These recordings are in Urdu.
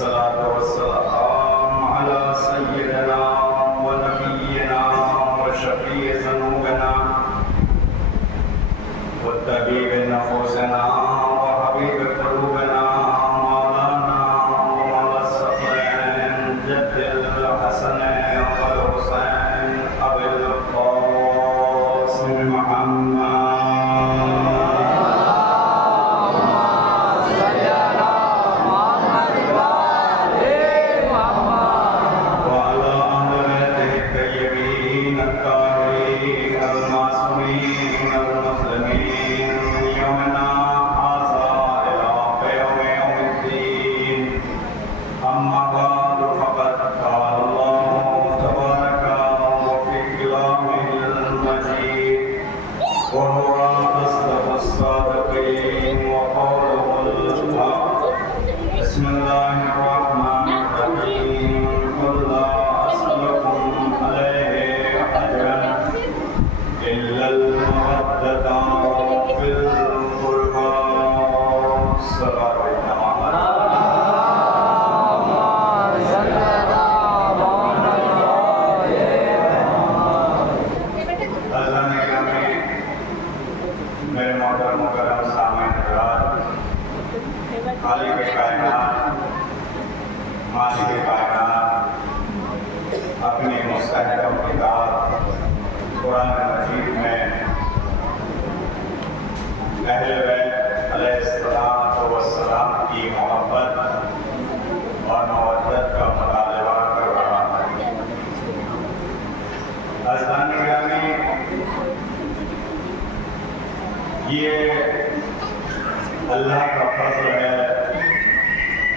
الصلاة والسلام على سيدنا ونبينا وشفيع ذنوبنا وطبيب نفوسنا وحبيب قلوبنا مولانا ومولا الثقلين جد الحسنين والحسين أبي القاسم محمد اپنی مستحکم کتاب قرآن مجید میں اہل بیت علیہ السلام والسلام کی محبت اور مودت کا مطالبہ کر رہا ہے۔ عزیزان گرامی، یہ اللہ کا فضل ہے،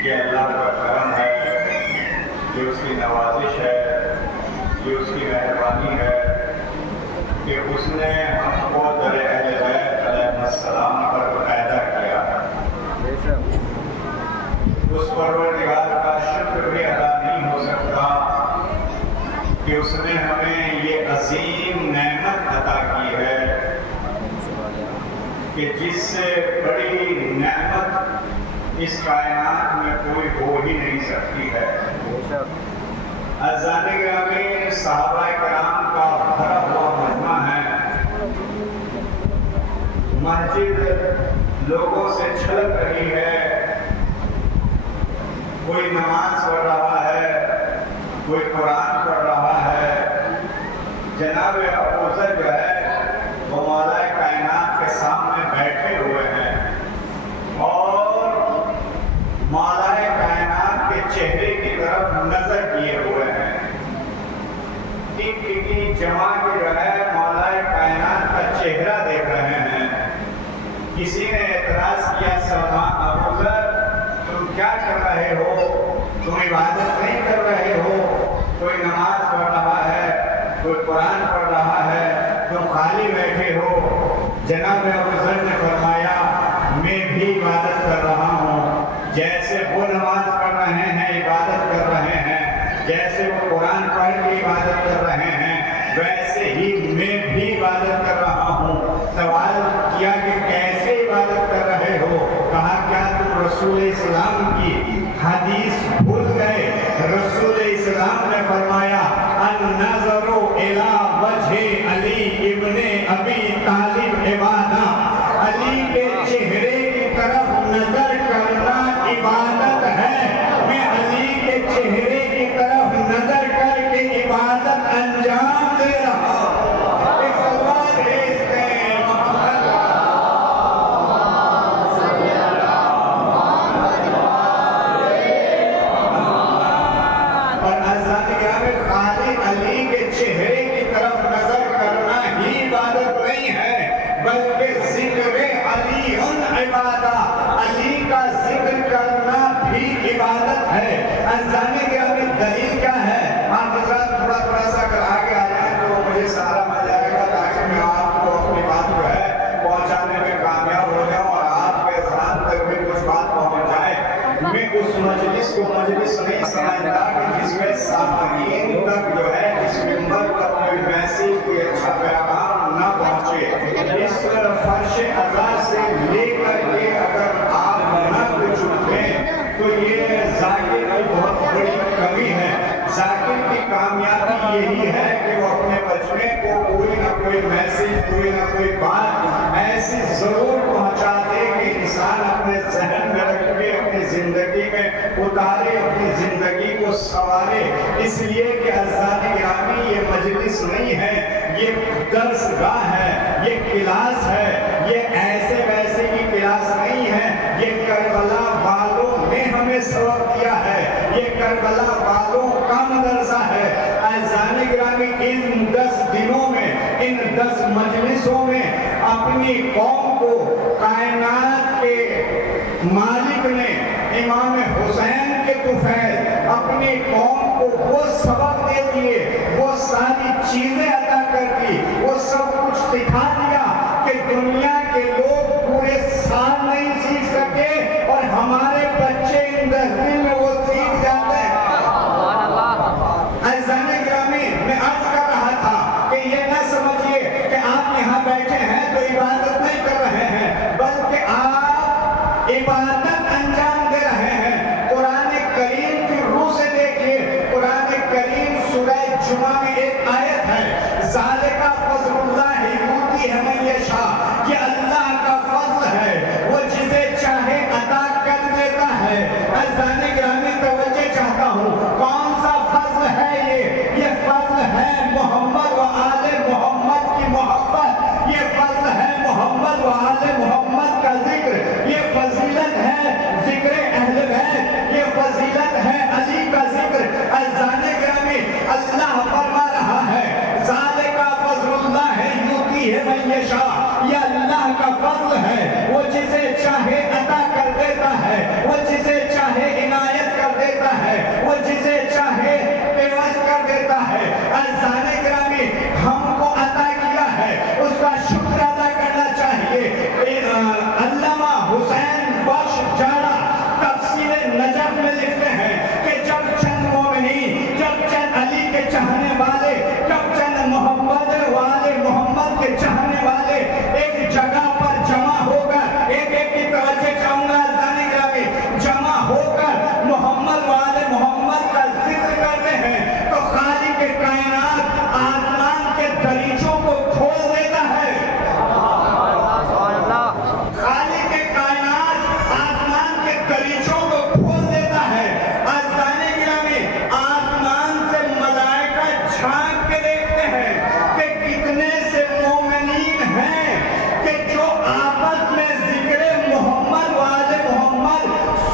یہ اللہ کا کرم ہے، یہ اس کی نوازش ہے، یہ اس کی مہربانی ہے کہ اس نے ہم کو در اہل بیت علیہ السلام پر پیدا کیا ہے۔ اس پروردگار کا شکر بھی ادا نہیں ہو سکتا کہ اس نے ہمیں یہ عظیم نعمت عطا کی ہے کہ جس سے بڑی نعمت اس کائنات میں کوئی ہو ہی نہیں سکتی ہے۔ عزیزان گرامی، صحابہ کرام کا بھرا ہوا مجمع ہے، مسجد لوگوں سے چھلک رہی ہے، کوئی نماز پڑھ رہا ہے، کوئی قرآن پڑھ رہا ہے۔ جناب ابوذر جو ہے وہ مولا کائنات کے سامنے بیٹھے ہوئے ہیں اور مولا کائنات کے چہرے کی طرف نظر کیے ہوئے ہیں۔ ٹکی جمع کے جو ہے مولا کائنات کا چہرہ دیکھ رہے ہیں۔ کسی نے اعتراض کیا، سلمان ابوذر تم کیا کر رہے ہو؟ تم عبادت نہیں کر رہے ہو؟ کوئی نماز پڑھ رہا ہے، کوئی قرآن پڑھ رہا ہے، تم خالی بیٹھے ہو۔ جناب ابوذر نے فرمایا میں بھی عبادت کر رہا ہوں، جیسے وہ نماز پڑھ رہے ہیں عبادت کر رہے ہیں، جیسے وہ قرآن پڑھ کے عبادت کر رہے ہیں، ویسے ہی میں بھی عبادت کر رہا ہوں۔ سوال کیا کہ کیسے عبادت کر رہے ہو؟ کہا کیا تم رسول اسلام کی حدیث بھول گئے؟ رسول اسلام نے فرمایا النظر الی وجہ علی ابن ابی طالب عبادت، علی کے چہرے کی طرف نظر کرنا عبادت ہے۔ میں علی کے چہرے کی طرف نظر کر کے عبادت انجام دے رہا ہوں۔ ایک سوال بھیجتے ہیں محمد اور خالی علی کے چہرے کی طرف نظر کرنا ہی عبادت نہیں ہے، بلکہ ذکر علی عبادت، علی کا ذکر کرنا بھی عبادت ہے۔ عزیزان گرامی، دلیل کیا ہے؟ آپ حضرات تھوڑا سا اگر آگے آ جائیں تو مجھے سارا مل جائے گا تاکہ میں آپ کو اپنی بات جو ہے پہنچانے میں کامیاب ہو جاؤں اور آپ کے ذہن تک بھی کچھ بات پہنچ جائے۔ میں اس مجلس کو مجلس نہیں سمجھتا کہ جس میں سامعین تک جو ہے اس منبر پر کوئی میسیج کوئی اچھا پیغام نہ پہنچے۔ اس فرش عزا سے لے کر کے اگر آپ نہ کچھ اٹھیں تو یہ ذاکر کی بہت بڑی کمی ہے. ذاکر کی کامیابی یہی ہے کہ وہ اپنے بچے کو کوئی نہ کوئی میسج، کوئی نہ کوئی بات ایسی ضرور پہنچا دے کہ انسان اپنے ذہن میں رکھے، اپنی زندگی میں اتارے، اپنی زندگی کو سنوارے. اس لیے کہ عزیزان گرامی یہ مجلس نہیں ہے، یہ درس گاہ ہے، یہ کلاس ہے، یہ ایسے ویسے کی کلاس نہیں ہے. یہ کربلا والوں نے ہمیں سبق دیا ہے، یہ کربلا والوں کا مدرسہ ہے. عزیزان گرامی ان 10 دنوں میں، ان 10 مجلسوں میں اپنی قوم کو کائنات کے مالک نے امام حسین کے طفیل اپنی قوم کو وہ سبق دے دیے، وہ ساری چیزیں عطا کر دی، وہ سب کچھ سکھا دیا کہ دنیا کے لوگ پورے سال نہیں سیکھ سکے اور ہمارے بچے ان 10 دن میں وہ سیکھ جاتے ہیں. عزیزان گرامی میں عرض کر رہا تھا کہ یہ نہ سمجھیے کہ آپ یہاں بیٹھے ہیں تو عبادت نہیں کر رہے ہیں، بلکہ آپ عبادت انجام دے رہے ہیں. قرآن کریم کی روح سے دیکھیے، قرآن کریم سورہ جمعہ میں ایک آیت ہے، ذالک فضل اللہ یؤتیہ من یشاء. یہ اللہ کا فضل ہے، وہ جسے چاہے عطا کر دیتا ہے. عزیزان گرامی توجہ چاہتا ہوں، کون سا فضل ہے یہ فضل ہے محمد و آل محمد کی محبت، یہ فضل ہے محمد و آل محمد کا ذکر، یہ فضیلت ہے ذکر اہل بیت، یہ فضیلت ہے علی کا ذکر. عزیزان گرامی اللہ فرما رہا ہے ذالک فضل اللہ یؤتیہ من یشاء. یہ اللہ کا فضل ہے، وہ جسے چاہے عطا کر دیتا ہے، وہ جسے چاہے عنایت کر دیتا ہے، وہ جسے چاہے پیوست کر دیتا ہے. عزیزان گرامی ہم کو عطا کیا ہے، اس کا شکر ادا کرنا چاہیے. علامہ حسین بخش جاڑا تفسیر نجف میں لکھتے ہیں کہ جب چند مومنین، جب چند علی کے چاہنے والے، جب چند محمد والے محمد کے چاہنے والے ایک جگہ پر جمع ہو کر، ایک کی توجہ چاہوں گا عزیزان گرامی، جمع ہو کر محمد والے محمد کا ذکر کرتے ہیں تو خالق کائنات آسمان کے دریچوں کو کھول دیتا ہے. خالق کائنات آسمان کے دریچوں کو کھول دیتا ہے. عزیزان گرامی آسمان سے ملائکہ جھانک کے دیکھتے ہیں کہ کتنے سے مومنین ہیں کہ جو آپس میں ذکر محمد والے محمد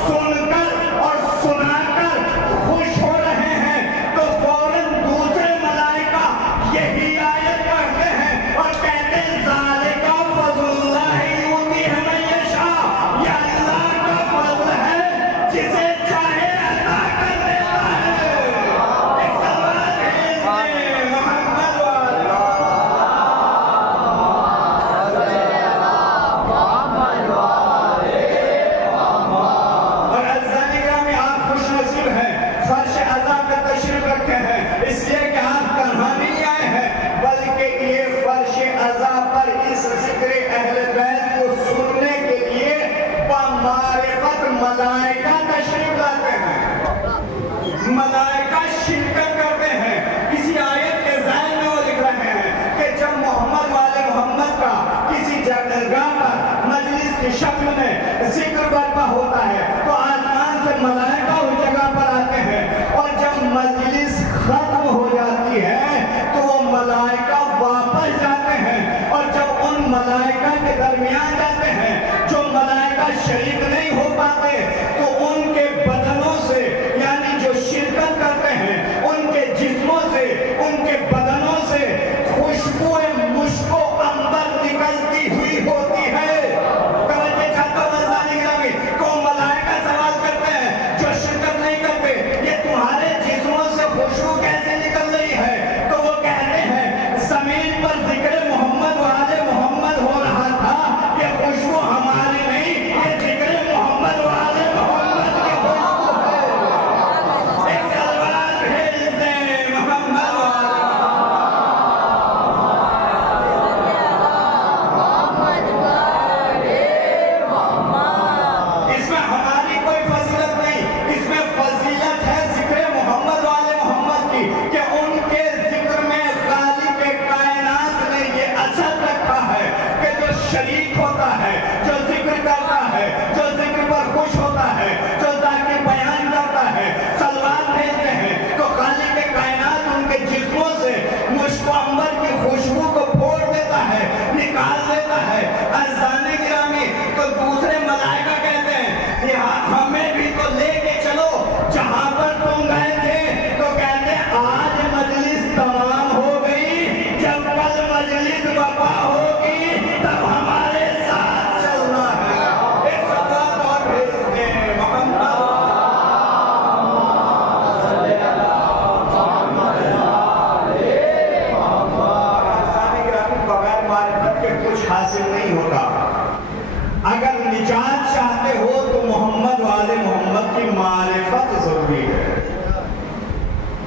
سن کر اور سنا کر خوش ہو رہے ہیں. تو فوراً دوسرے ملائکہ یہی آیت پڑھتے ہیں اور کہتے ہیں ذالک فضل اللہ یؤتیہ من یشاء. یہ اللہ کا فضل ہے، جسے چاہے عطا کر دیتا ہے. ایک سوال ہے اس میں محمد والے اور عزیزان گرامی آپ خوش نصیب ہیں، فرش عزا پہ تشریف رکھتے ہیں، اس لیے کہ آپ تنہا نہیں آئے ہیں بلکہ یہ فرش عزا پر اس ذکر اہل بیت کو سننے کے لیے بمعرفت ملائکہ تشریف لاتے ہیں، ملائکہ شرکت کرتے ہیں. کسی آیت کے ذہن میں وہ لکھ رہے ہیں کہ جب محمد والے محمد کا کسی جگہ پر مجلس کی شکل میں ذکر برپا ہوتا ہے تو آسمان سے ملائکہ اس جگہ پر آتے ہیں، اور جب مجلس ختم ہو جاتی ہے تو وہ ملائکہ واپس جاتے ہیں. اور جب ان ملائکہ کے درمیان جاتے ہیں جو ملائکہ شریک نہیں ہو پاتے تو ان کے بدنوں سے، یعنی جو شرکت کرتے ہیں ان کے جسموں سے، ان کے بدنوں سے خوشبو مشک و عنبر نکلتی ہوئی ہوتی ہے. توجہ چاہتا ہوں عزیزان گرامی، تو ملائکہ سوال کرتے ہیں جو شرکت نہیں کرتے، یہ تمہارے جسموں سے خوشبو کیسے نکل رہی ہے؟ تو وہ کہتے ہیں زمین پر ذکر محمد والے محمد ہو رہا تھا، یہ خوشبو ہماری نہیں، یہ ذکر محمد والے محمد کی خوشبو ہے. ایک سوال بھیج دیں محمد والے. اس میں ہماری کوئی فضیلت نہیں، اس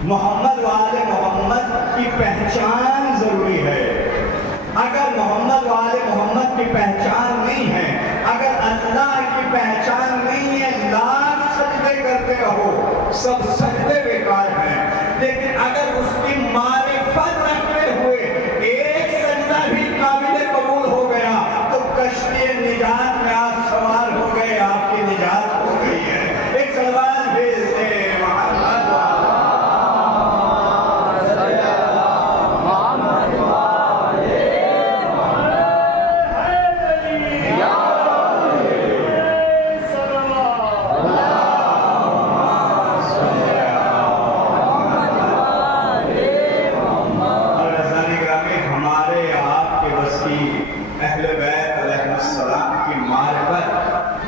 محمد وآل محمد کی پہچان ضروری ہے. اگر محمد وآل محمد کی پہچان نہیں ہے، اگر اللہ کی پہچان نہیں ہے، لاکھ سجدے کرتے رہو سب سجدے بیکار ہیں. لیکن اگر اس کی معرفت رکھتے ہوئے ایک سجدہ بھی قابل قبول ہو گیا تو کشتی نجات میں آپ سوار ہو گئے، آپ کی نجات ہو گئی ہے. ایک سوال بھیجتے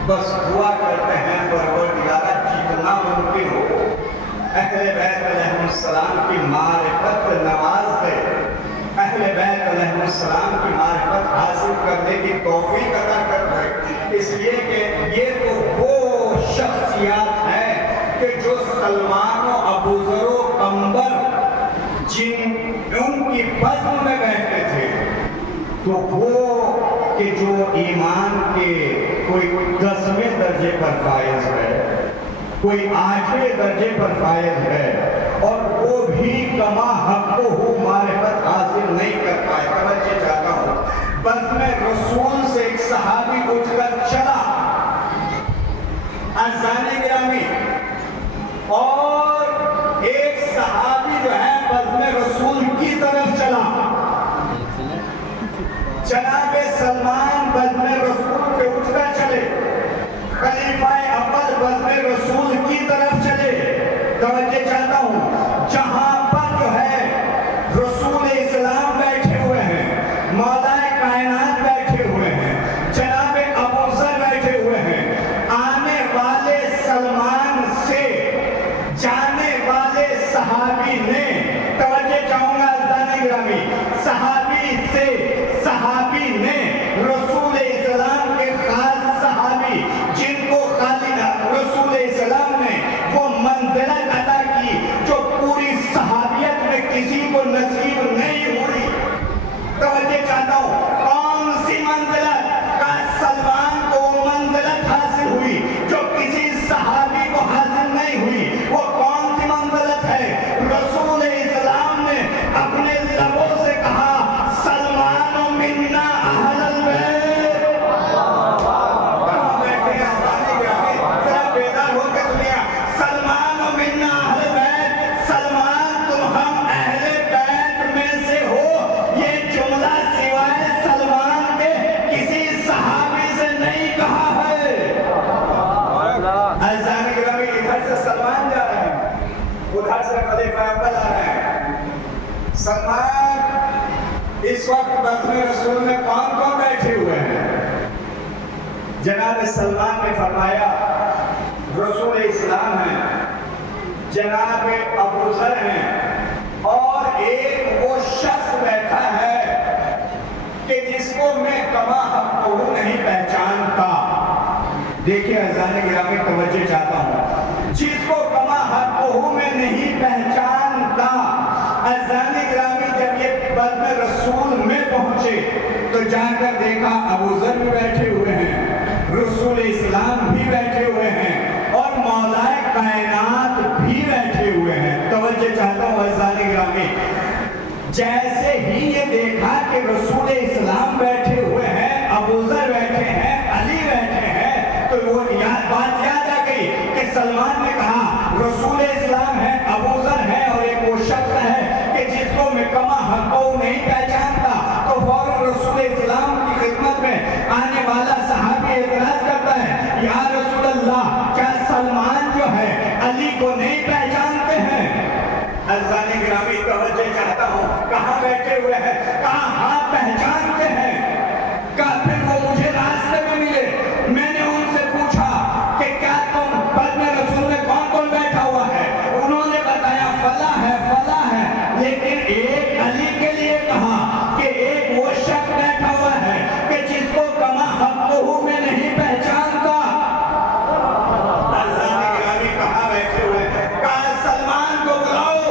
بس دعا کرتے ہیں پروردگارہ جتنا ممکن ہو اہل بیت علیہ السلام کی معرفت نواز دے، اہل بیت علیہ السلام کی معرفت حاصل کرنے کی توفیق عطا کر دے. اس لیے کہ یہ تو وہ شخصیات ہیں کہ جو سلمان و ابوذر و قمبر ان کی بزم میں بیٹھتے تھے، تو وہ کہ جو ایمان کے کوئی 10ویں درجے پر فائز ہے، کوئی 8ویں درجے پر فائز ہے، اور وہ بھی کما حقہ معرفت حاصل نہیں کر پائے. توجہ چاہتا ہوں، بزم رسول سے ایک صحابی اٹھ کر چلا عزیزان گرامی، اور ایک صحابی جو ہے بزم رسول کی طرف چلا. جناب سلمان بزم رسول پہ اٹھ کر چلے، خلیفہ اول بزم رسول کی طرف چلے. توجہ چاہتا ہوں، جہاں پر جو ہے رسول اسلام بیٹھے ہوئے ہیں، مولا کائنات بیٹھے ہوئے ہیں، جناب ابوذر بیٹھے ہوئے ہیں، آنے والے سلمان سے جانے والے صحابی نے، توجہ چاہوں گا عزیزان گرامی، صحابی نے رسول اسلام کے خاص صحابی جن کو رسول اسلام نے وہ منزلت عطا کی جو پوری صحابیت میں کسی کو نصیب نہیں ہوئی. توجہ چاہتا ہوں، کون سی منزلت کا سلمان کو وہ منزلت حاصل ہوئی جو کسی صحابی کو حاصل نہیں ہوئی؟ وہ کون سی منزلت ہے؟ رسول اسلام نے اپنے لبوں سے کہا، سلمان و منا اہل البیت. کہاں بیٹھے ہیں آسانی گرامی؟ ذرا بیدار ہو کے سنیا، سلمان و منا اہل البیت، سلمان تم ہم اہل بیت میں سے ہو. یہ جملہ سوائے سلمان کے کسی صحابی سے نہیں کہا ہے. عزیزان گرامی، ادھر سے سلمان جا رہے ہیں، ادھر سے خلیفہ اول آ رہے ہیں. سلمان اس وقت بزم رسول میں کون کون بیٹھے ہوئے ہیں؟ جناب سلمان نے فرمایا رسول اسلام ہیں، جناب ابوذر ہیں، اور ایک وہ شخص بیٹھا ہے کہ جس کو میں کما حقہ نہیں پہچانتا. دیکھیں عزیزان گرامی، توجہ چاہتا ہوں، جس کو کما حقہ میں نہیں پہچانتا. عزیزان گرامی، جب یہ بزم رسول میں پہنچے تو جا کر دیکھا ابوذر بھی بیٹھے ہوئے ہیں، رسول اسلام بھی بیٹھے ہوئے ہیں، اور مولا کائنات بھی بیٹھے ہوئے ہیں. توجہ چاہتا ہوں عزیزان گرامی، جیسے ہی یہ دیکھا کہ رسول اسلام بیٹھے ہوئے ہیں، ابوذر بیٹھے ہیں، علی بیٹھے ہیں، تو وہ بات یاد آ گئی کہ سلمان نے کہا رسول اسلام ہے، ابوذر ہے، اور ایک وہ شخص ہے کہ جس کو میں کما حقہ نہیں پہچانتا. تو فوراً رسول اسلام کی خدمت میں آنے والا صحابی اعتراض کرتا ہے، یا رسول اللہ، کیا سلمان جو ہے علی کو نہیں پہچانتے ہیں؟ عزیزان گرامی، توجہ چاہتا ہوں، کہاں بیٹھے ہوئے ہیں؟ کہاں ہاں پہچانتے ہیں. کہا پھر وہ مجھے راستے میں ملے، میں نے ان سے پوچھا کہ کیا تم بزم رسول میں کون کون بیٹھا ہوا ہے؟ انہوں نے بتایا فلاں ہے، فلاں ہے، لیکن ایک علی کے لیے کہا کہ ایک وہ شخص بیٹھا ہوا ہے کہ جس کو کما حقہ میں نہیں پہچانتا. عزیزان گرامی، کہاں بیٹھے ہوئے ہیں؟ کہا سلمان کو بلاؤ.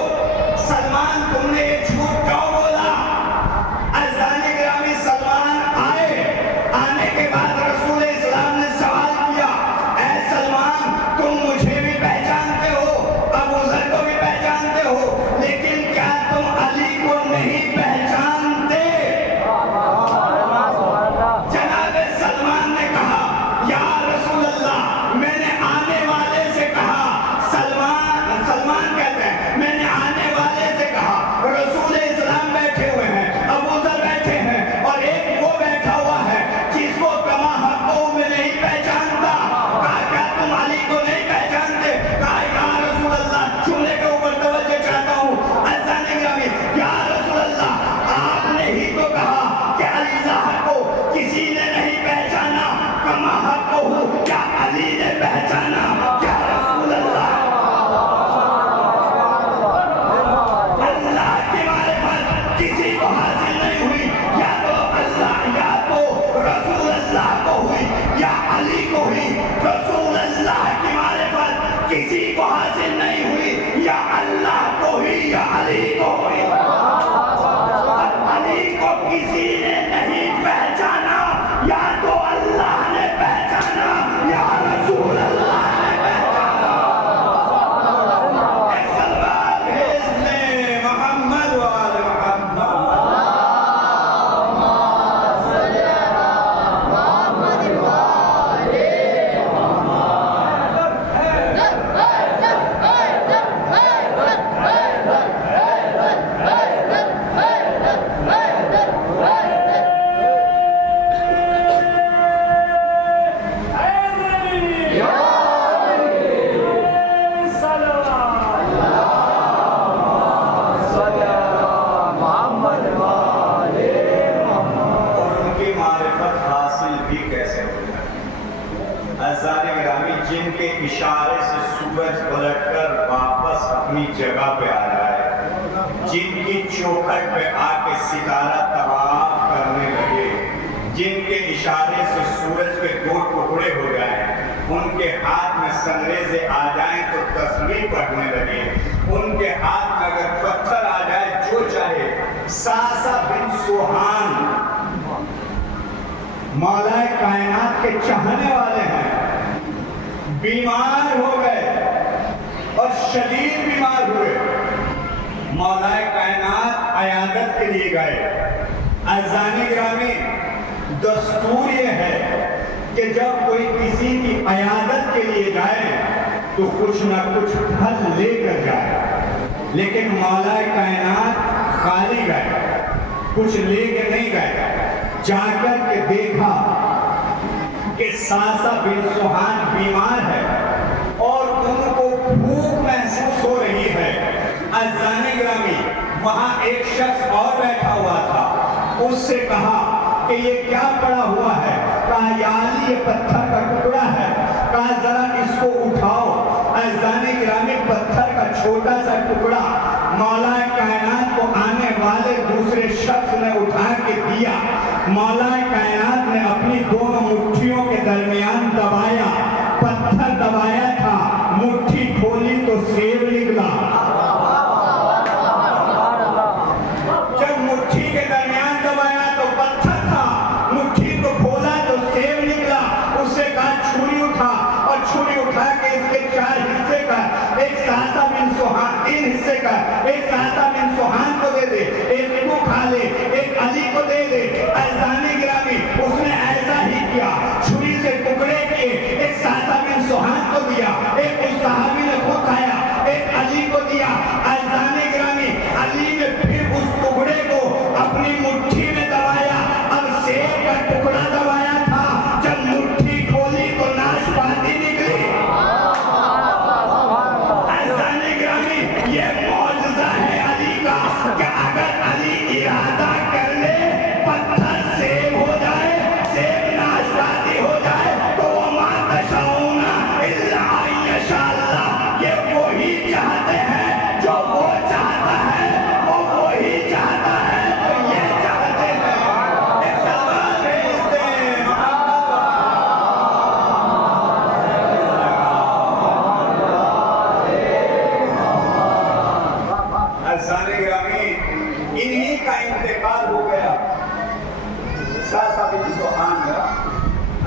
کسی کو حاصل نہیں ہوئی، یا اللہ کو ہوئی یا علی کو ہوئی۔ اور علی کو کسی نے نہیں پہچانا، یا تو اللہ نے پہچانا یا رسول اللہ نے پہچانا۔ ایک سلوات بھیج دیں محمد و آل محمد۔ جن کے اشارے سے سورج پلٹ کر واپس اپنی جگہ پہ آ جائے، جن کی چوکھٹ پہ آ کے ستارہ طواف کرنے لگے، جن کے اشارے سے سورج کے دو ٹکڑے ہو جائیں، ان کے ہاتھ میں سنریزے آ جائیں تو تسبیح پڑھنے لگے، ان کے ہاتھ میں اگر پتھر آ جائے جو چاہے۔ ساسا بن سوہان مولا کائنات کے چاہنے والے ہیں، بیمار ہو گئے اور شدید بیمار ہوئے، مولا کائنات عیادت کے لیے گئے۔ عزیزان گرامی، دستور یہ ہے کہ جب کوئی کسی کی عیادت کے لیے جائے تو کچھ نہ کچھ پھل لے کر جائے، لیکن مولا کائنات خالی گئے، کچھ لے کے نہیں گئے۔ جا کر کے دیکھا کہ ساسا بن سوہان بیمار ہے اور ان کو بھوک محسوس ہو رہی ہے۔ عزیزان گرامی، وہاں ایک شخص اور بیٹھا ہوا تھا، اس سے کہا کہ یہ کیا پڑا ہوا ہے؟ کہا یا علی یہ پتھر کا ٹکڑا ہے، کہا ذرا اس کو اٹھاؤ۔ عزیزان گرامی، پتھر کا چھوٹا سا ٹکڑا مولا کائنات کو آنے والے دوسرے شخص نے اٹھا کے دیا۔ مولا کائنات نے اپنی دونوں مٹھیوں کے درمیان دبایا، پتھر دبایا تھا، مٹھی کھولی تو سیب نکلا۔ جب مٹھی کے درمیان دبایا تو پتھر تھا، مٹھی کو کھولا تو سیب نکلا۔ اس سے کہا چھری اٹھا، اور چھری اٹھا کے اس کے 4 حصے کر، ایک ساسا بن سوہان 3 حصے کر، ایک ساسا بن سوہان کو دے دے، ایک تو کھا لے، ایک علی کو دے دے۔ عزیزان گرامی، اس نے ایسا ہی کیا، چھری سے ٹکڑے کیے، ایک ساسا بن سوہان کو دیا، ایک اس صحابی نے خود کھایا، ایک علی کو دیا۔ عزیزان گرامی، علی نے پھر اس ٹکڑے کو اپنی مٹھی میں دبایا، اب سیب کا ٹکڑا دبایا تھا، جب مٹھی کھولی تو ناشپاتی نکلی۔ عزیزان گرامی، یہ معجزہ ہے علی کا کہ اگر علی ارادہ کر لے پتھر سیب ہو جائے، سیب ناشپاتی ہو جائے، تو وَمَا تَشَاءُونَ إِلَّا أَن يَشَاءَ اللَّهُ۔ یہ وہی چاہتے ہیں جو وہ چاہتا ہے، وہ وہی چاہتا ہے تو یہ چاہتے ہیں۔ ایک سلوات بھیج دیں محمد۔ عزیزان گرامی، انہی کا انتقال ہو گیا، ساسا بن سوہان کا۔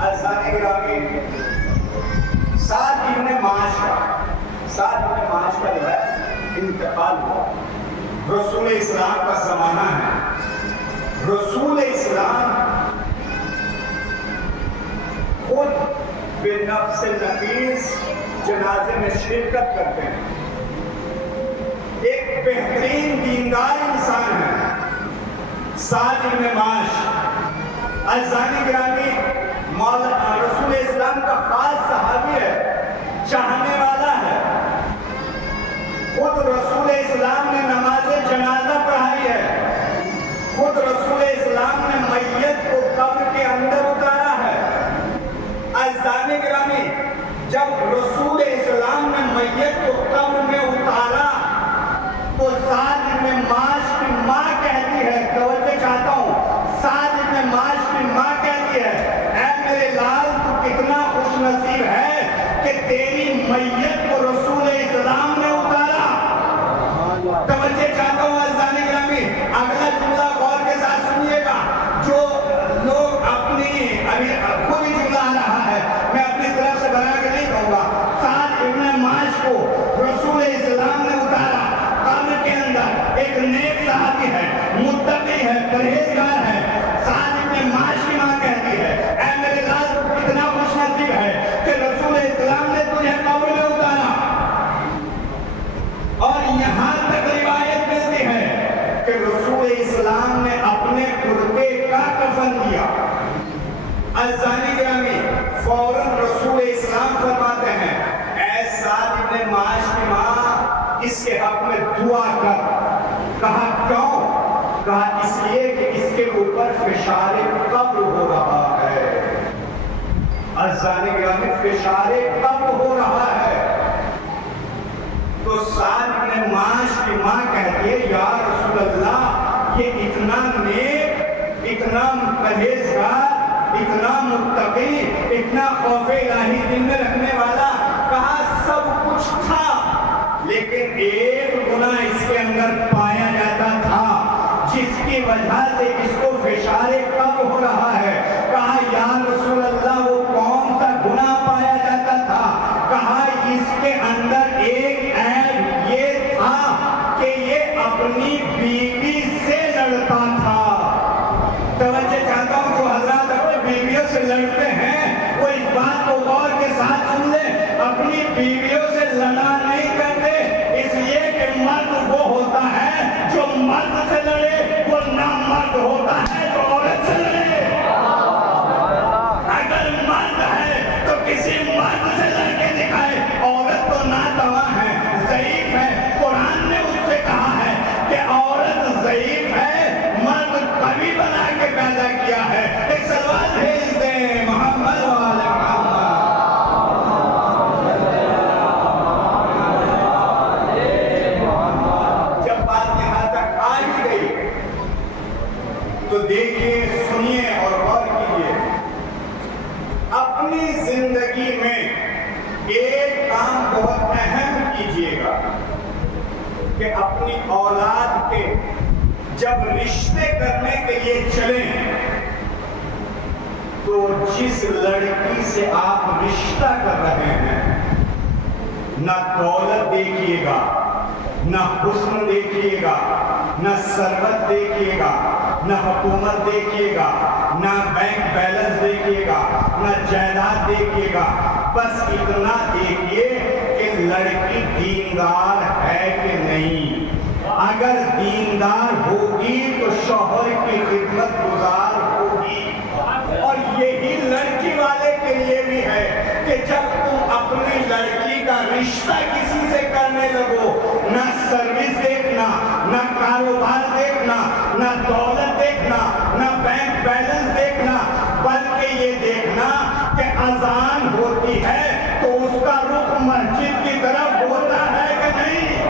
عزیزان گرامی، سعد ابن معاش کا جو ہے انتقال ہوا۔ رسول اسلام کا زمانہ ہے، رسول اسلام خود بنفس نفیس جنازے میں شرکت کرتے ہیں۔ ایک بہترین دیندار انسان ہے سعد ابن معاش۔ عزیزان گرامی، رسول اسلام کا خاص صحابی ہے، چاہنے والا ہے۔ خود رسول اسلام نے نماز جنازہ پڑھائی ہے، خود رسول اسلام نے میت کو قبر کے اندر اتارا ہے۔ عزیزان گرامی، جب رسول اسلام نے میت کو قبر میں اتارا تو سعد ابن معاش کی ماں کہتی ہے، توجہ چاہتا ہوں، سعد ابن معاش کی ماں کہتی ہے، اے میرے لال تو کتنا خوش نصیب ہے کہ تیری میت عزیزانی گرامی، فوراً رسول اسلام فرماتے ہیں اے سعد ابن معاذ کی ماں اس کے حق میں دعا کر. کہا کیوں؟ کہا اس لیے کہ اس کے اوپر فشار قبر ہو رہا ہے. عزیزانی گرامی، فشار قبر ہو رہا ہے. تو سعد ابن معاذ کی ماں کہتی ہے یا رسول اللہ، یہ اتنا نیک، اتنا پرہیزگار، اتنا متقی، اتنا خوف الہی دل میں رکھنے والا، کہا سب کچھ تھا لیکن ایک گناہ اس کے اندر پایا جاتا تھا جس کی وجہ سے اس کو فشار قبر ہو رہا ہے. کہا یا رسول اللہ وہ کون سا گناہ پایا جاتا تھا؟ کہا اس کے اندر ایک عیب یہ تھا کہ یہ اپنی بیوی سے لڑتا تھا. توجہ چاہتا ہوں جو حضرات اپنی بیویوں سے لڑتے ہیں وہ اس بات کو غور کے ساتھ سن لیں. اپنی بیویوں سے لڑا نہیں کرتے اس لیے کہ مرد وہ ہوتا ہے جو مرد سے لڑے، وہ نامرد ہوتا ہے جو عورت سے لڑے. اگر مرد ہے تو کسی مرد سے لڑ کے دکھائے. عورت تو ناتواں ہے، ضعیف ہے. قرآن نے اس سے کہا ہے کہ عورت ضعیف ہے، مرد قوی بنا کے پیدا کیا ہے. ایک سلوات بھیج دیں محمد والے محمد. جب بات یہاں تک آ ہی گئی تو دیکھیے، سنیے اور غور کیجیے. اپنی زندگی میں ایک کام بہت اہم کیجیے گا کہ اپنی اولاد کے جب رشتے کرنے کے لیے چلیں تو جس لڑکی سے آپ رشتہ کر رہے ہیں نہ دولت دیکھیے گا، نہ حسن دیکھیے گا، نہ ثروت دیکھیے گا، نہ حکومت دیکھیے گا، نہ بینک بیلنس دیکھیے گا، نہ جائیداد دیکھیے گا. بس اتنا دیکھیے کہ لڑکی دیندار ہے کہ نہیں. اگر دیندار ہوگی تو شوہر کی خدمت گزار ہوگی. اور یہی لڑکی والے کے لیے بھی ہے کہ جب تم اپنی لڑکی کا رشتہ کسی سے کرنے لگو، نہ سروس دیکھنا، نہ کاروبار دیکھنا، نہ دولت دیکھنا، نہ بینک بیلنس دیکھنا، بلکہ یہ دیکھنا کہ اذان ہوتی ہے تو اس کا رخ مسجد کی طرف ہوتا ہے کہ نہیں.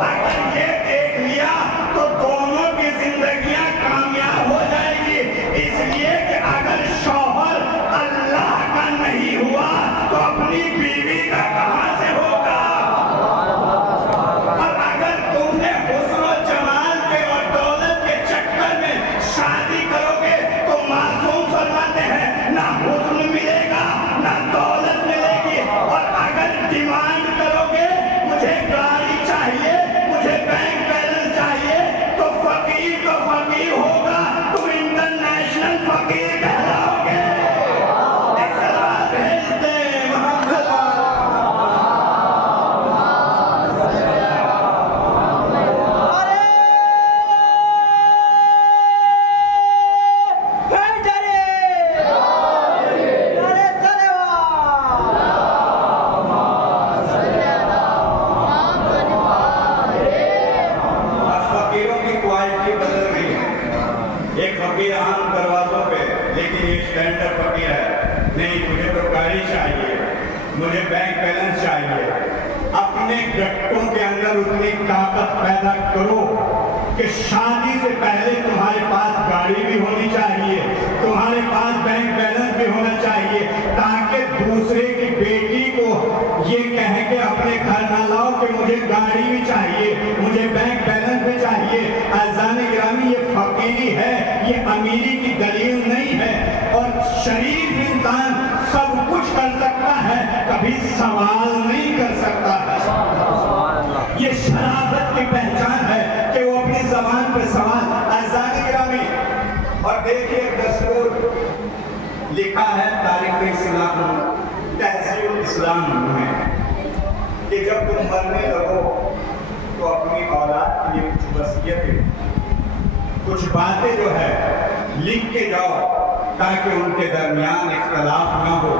اگر یہ دیکھ لیا تو دونوں کی زندگیاں کامیاب ہو جائے گی. اس لیے کہ اگر شوہر اللہ کا نہیں ہوا تو اپنی بیوی کا کہاں سے ہوگا؟ اور اگر تم نے حسن و جمال کے اور دولت کے چکر میں شادی کرو گے تو معصوم فرماتے ہیں نہ حسن ملے گا نہ دولت ملے گی. اور اگر ڈیمانڈ کرو گے مجھے گاڑی چاہیے، مجھے بینک بیلنس چاہیے، تو فقیر تو فقیر ہوگا، تم انٹرنیشنل فقیر کہلاؤ گے. ایک سلوات بھیج دیں محمد. ایک فقیر عام دروازوں پہ، لیکن یہ اسٹینڈرڈ فقیر ہے. نہیں، مجھے تو گاڑی چاہیے، مجھے بینک بیلنس چاہیے. اپنے گٹوں کے اندر اتنی طاقت پیدا کرو کہ شادی سے پہلے تمہارے پاس گاڑی بھی ہونی چاہیے، تمہارے پاس بینک بیلنس بھی ہونا چاہیے، تاکہ دوسرے کی بیٹی کو یہ کہہ کے اپنے گھر نہ لاؤ کہ مجھے گاڑی بھی چاہیے، مجھے بینک بیلنس بھی چاہیے. عزیزان گرامی، یہ فقیری ہے، یہ امیری کی دلیل نہیں ہے. اور شریف انسان سب کچھ کر سکتا ہے، کبھی سوال نہیں کر سکتا ہے. یہ شرافت کی پہچان ہے کہ وہ اپنی زبان پہ سوال. عزیزان گرامی، اور دیکھیے دستور لکھا ہے تاریخ اسلام، تہذیب اسلام میں، کہ جب تم مرنے لگو تو اپنی اولاد کے لیے کچھ وصیتیں، کچھ باتیں جو ہے لکھ کے جاؤ تاکہ ان کے درمیان اختلاف نہ ہو،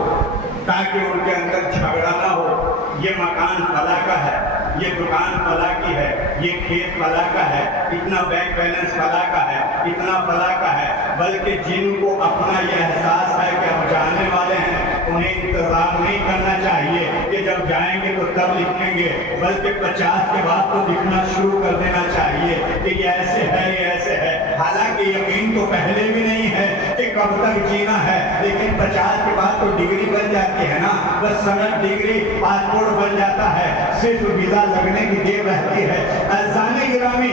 تاکہ ان کے اندر جھگڑا نہ ہو۔ یہ مکان فلاں کا ہے، یہ دکان فلاں کی ہے، یہ کھیت فلاں کا ہے، اتنا بینک بیلنس فلاں کا ہے، اتنا فلاں کا ہے، بلکہ جن کو اپنا یہ احساس ہے کہ ہم جانے والے ہیں، انہیں انتظار نہیں کرنا چاہیے کہ جب جائیں گے تو تب لکھیں گے، بلکہ 50 کے بعد تو لکھنا شروع کر دینا چاہیے کہ یہ ایسے ہے، یہ ایسے ہے۔ حالانکہ یقین تو پہلے بھی نہیں ہے کہ کب تک جینا ہے، لیکن 50 کے بعد تو ڈگری بن جاتی ہے نا، بس سند ڈگری پاسپورٹ بن جاتا ہے، صرف ویزا لگنے کی دیر رہتی ہے۔ عزیزان گرامی،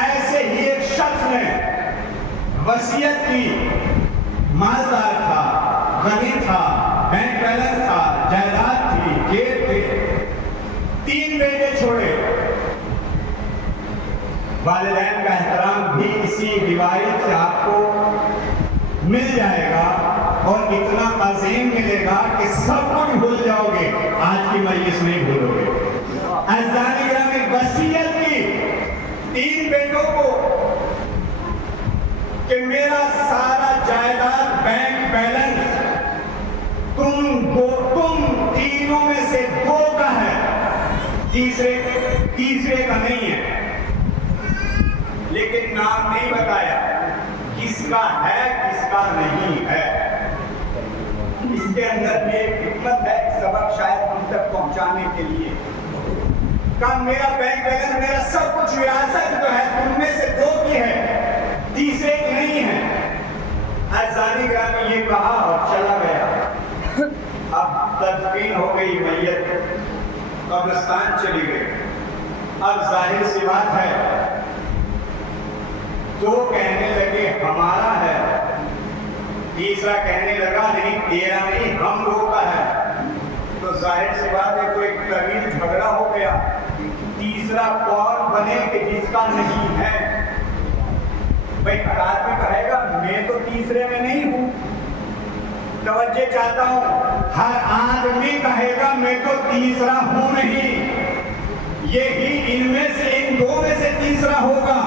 ایسے ہی ایک شخص نے وصیت کی، مالدار تھا، غنی تھا، بینک بیلنس تھا، جائیداد تھی، کھیت تھے، 3 بیٹے چھوڑے۔ والدین کا احترام بھی اسی روایت سے آپ کو مل جائے گا، اور اتنا عظیم ملے گا کہ سب کچھ بھول جاؤ گے، آج کی مجلس نہیں بھولو گے۔ عزیزان گرامی، وصیت کی 3 بیٹوں کو کہ میرا سارا جائیداد، بینک بیلنس تم تینوں میں سے 2 کا ہے، تیسرے کا نہیں ہے۔ لیکن نام نہیں بتایا کس کا ہے، کس کا نہیں ہے۔ اس کے اندر بھی ایک حکمت ہے، ایک سبق شاید ہم تک پہنچانے کے لیے۔ کہ میرا بینک بیلنس، میرا سب کچھ وراثت جو ہے تم میں سے 2 کی ہے، تیسرے کی نہیں ہے۔ عزیزان گرامی، یہ کہا اور چلا گیا۔ اب تدفین ہو گئی میت، قبرستان چلی گئی۔ اب ظاہر سی بات ہے، 2 کہنے لگے ہمارا ہے، تیسرا کہنے لگا نہیں تیرا نہیں، ہم لوگ کا ہے۔ تو ظاہر سی بات ہے، تو ایک طویل جھگڑا ہو گیا، تیسرا کون بنے کہ جس کا نہیں ہے؟ بھائی ہر آدمی کہے گا میں تو تیسرے میں نہیں ہوں، توجہ چاہتا ہوں، ہر آدمی کہے گا میں تو تیسرا ہوں نہیں، یہی ان میں سے ان 2 میں سے تیسرا ہوگا۔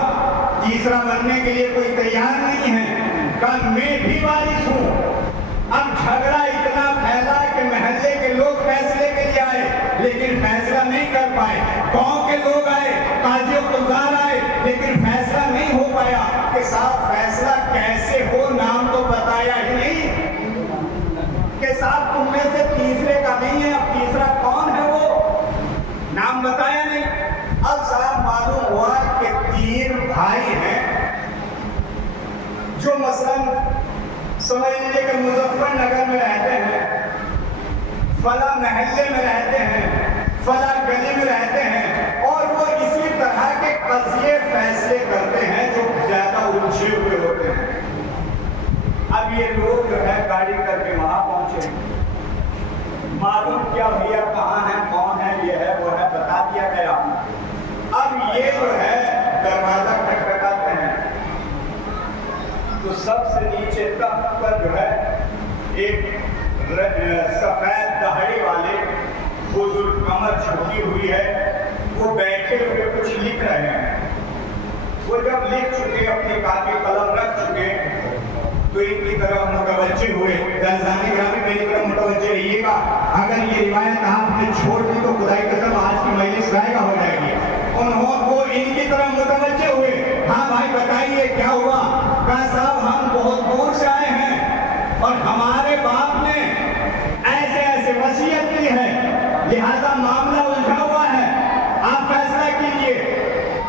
تیسرا بننے کے لیے کوئی تیار نہیں ہے، کہ میں بھی وارث ہوں۔ اب جھگڑا اتنا پھیلا کہ محلے کے لوگ فیصلے کے لیے آئے، لیکن فیصلہ نہیں کر پائے۔ گاؤں کے لوگ آئے، قاضی و قضات آئے، لیکن فیصلہ نہیں ہو پایا کہ صاحب فیصلہ کیسے ہو، نام تو بتایا ہی نہیں کہ صاحب تم میں سے تیسرے کا نہیں ہے، اب تیسرا کون ہے وہ نام بتایا نہیں۔ اب صاحب معلوم ہوا کہ 3 بھائی ہیں، جو مثلاً سمجھ لیجیے کہ مظفر نگر میں رہتے ہیں، فلاں محلے میں رہتے ہیں، فلاں گلی میں رہتے ہیں، اور وہ اسی طرح کے قضیے فیصلے کرتے ہیں جو زیادہ الجھے ہوئے ہوتے ہیں۔ اب یہ لوگ جو ہے گاڑی کر کے وہاں پہنچے، معلوم کیا بھیا کہاں ہے، کون ہے، یہ ہے وہ ہے، بتا دیا گیا۔ اب یہ جو ہے دروازہ کھٹکھٹاتے ہیں، تو سب سے نیچے تخت پر جو ہے ایک سفید دہڑی والے بزرگ، کمر جھکی ہوئی ہے، وہ بیٹھے ہوئے کچھ لکھ رہے ہیں۔ وہ جب لکھ چکے، اپنی کاپی قلم رکھ چکے، تو ان کی طرف متوجہ ہوئے۔ عزیزان گرامی، میری طرف متوجہ رہیے گا، اگر یہ روایت آپ نے چھوڑ دی تو خدائی قسم آج کی مجلس رائے گا ہو جائے گی۔ وہ ان کی طرف متوجہ ہوئے، ہاں بھائی بتائیے کیا ہوا؟ کہا صاحب ہم بہت دور سے آئے ہیں، اور ہمارے باپ نے ایسے ایسے وصیت کی ہے، لہذا معاملہ الجھا ہوا ہے، آپ فیصلہ کیجئے۔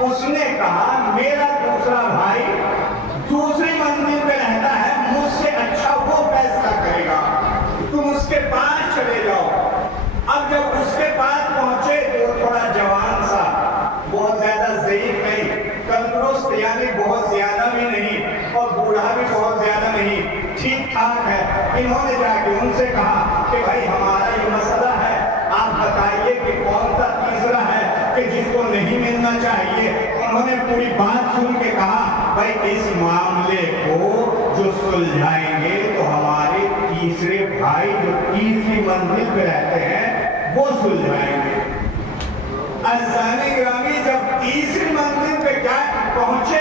اس نے کہا میرا دوسرا بھائی دوسری منزل پہ رہتا ہے، مجھ سے اچھا وہ فیصلہ کرے گا، تم اس کے پاس چلے جاؤ۔ اب جب اس کے پاس پہنچے تو تھوڑا جوان سا، بہت زیادہ ضعیف نہیں، تندرست یعنی بہت زیادہ بھی نہیں، اور بوڑھا بھی بہت زیادہ نہیں، ٹھیک ٹھاک ہے۔ انہوں نے جا کے ان سے کہا کہ بھائی ہمارا یہ مسئلہ ہے، آپ بتائیے کہ کون سا تیسرا ہے کہ جس کو نہیں ملنا چاہیے۔ انہوں نے پوری بات سن کے کہا بھائی اس معاملے کو جو سلجھائیں گے تو ہمارے تیسرے بھائی جو تیسری منزل پہ رہتے ہیں وہ سلجھائیں گے۔ عزیزان گرامی، جب تیسری منزل پہ پہنچے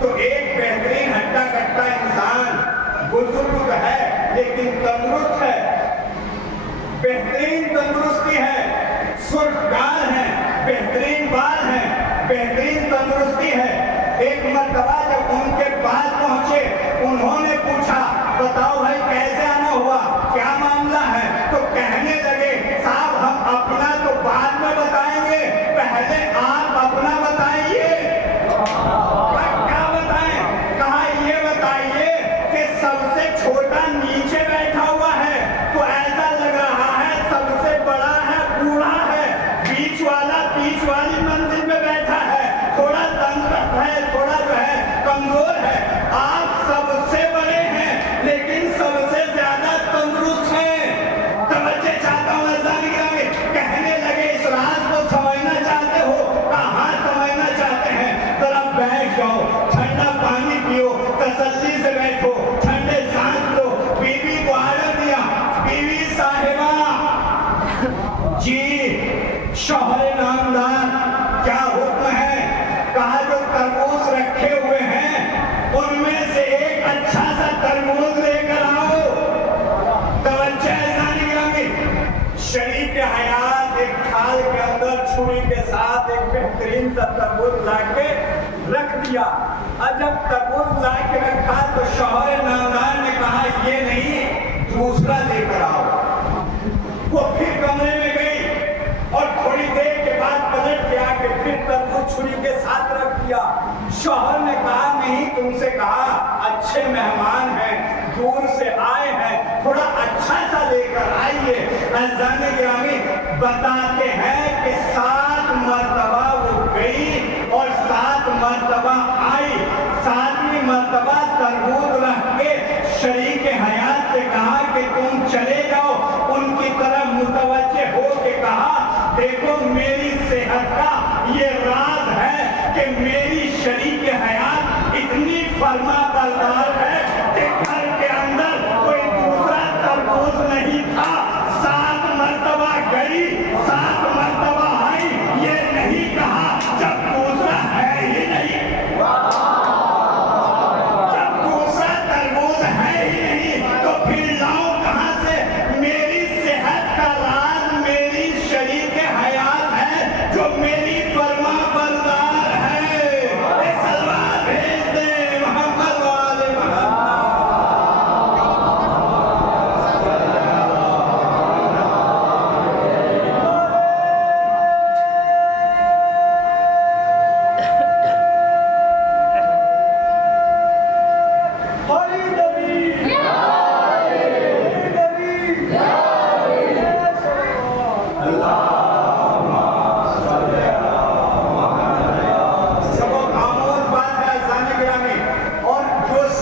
تو ایک بہترین ہٹا کٹا انسان بزرگ ہے لیکن تندرست ہے، بہترین تندرستی ہے، سرخ گال ہیں، بہترین بال ہیں، بہترین تندرستی ہے۔ ایک مرتبہ جب ان کے پاس پہنچے، انہوں نے پوچھا بتاؤ بھائی کیسے آنا ہوا، کیا معاملہ ہے؟ تو کہنے لگے صاحب ہم اپنا تو بعد میں بتائیں گے، پہلے آپ اپنا بتائیے۔ کیا بتائیں؟ کہا یہ بتائیے کہ سب سے چھوٹا نیچے بیٹھا ہوا ہے تو ایسا لگ رہا ہے سب سے بڑا ہے بوڑھا ہے، بیچ والا بیچ والی منزل میں بیٹھا ہے، تھوڑا تندرست ہے، تھوڑا جو ہے کمزور ہے۔ آپ سب سے بڑے ہیں لیکن سب سے زیادہ تندرست ہیں۔ توجہ چاہتا ہوں کہنے لگے اس راز کو سمجھنا چاہتے ہو؟ کہاں سمجھنا چاہتے ہیں؟ ذرا بیٹھ جاؤ، ٹھنڈا پانی پیو، تسلی سے بیٹھو، ٹھنڈے سانس لو۔ بیوی کو آرڈر دیا، بیوی صاحبہ جی شوہر نامدار کیا حکم ہے؟ کہا جو تربوز رکھے ہوئے ہیں ان میں سے ایک اچھا سا تربوز لے کر آؤ۔ توجہ ہے، شریف حیات ایک تھال کے اندر چھری کے ساتھ ایک بہترین سا تربوز لا کے رکھ دیا۔ اور جب تربوز لا کے رکھا تو شوہر نامدار نے کہا یہ نہیں دوسرا لے کر آؤ۔ وہ پھر کمرے میں گئی اور تھوڑی دیر کے بعد پلٹ کے آ کے پھر تربوز چھری کے ساتھ رکھ دیا۔ شوہر نے کہا نہیں تم سے کہا اچھے مہمان ہیں، دور سے آئے ہیں، تھوڑا اچھا سا لے کر آئیے۔ عزیزان گرامی بتاتے ہیں کہ 7 مرتبہ وہ گئی اور 7 مرتبہ آئی۔ 7ویں مرتبہ تربوز رکھ کے شریک حیات سے کہا کہ تم چلے جاؤ۔ ان کی طرف متوجہ ہو کے کہا دیکھو میری صحت کا یہ راز ہے کہ میری شریک حیات اتنی فرما بردار ہے کہ گھر کے اندر کوئی دوسرا تربوز نہیں تھا۔ 7 مرتبہ گئی، 7 مرتبہ آئی، یہ نہیں کہا جب دوسرا ہے ہی نہیں، جب دوسرا تربوز ہے ہی نہیں تو پھر لاؤ کہاں سے؟ میری صحت کا راز میری شریک حیات ہے جو میری فرما بردار ہے۔ سلوات بھیج دے محمد والے محمد۔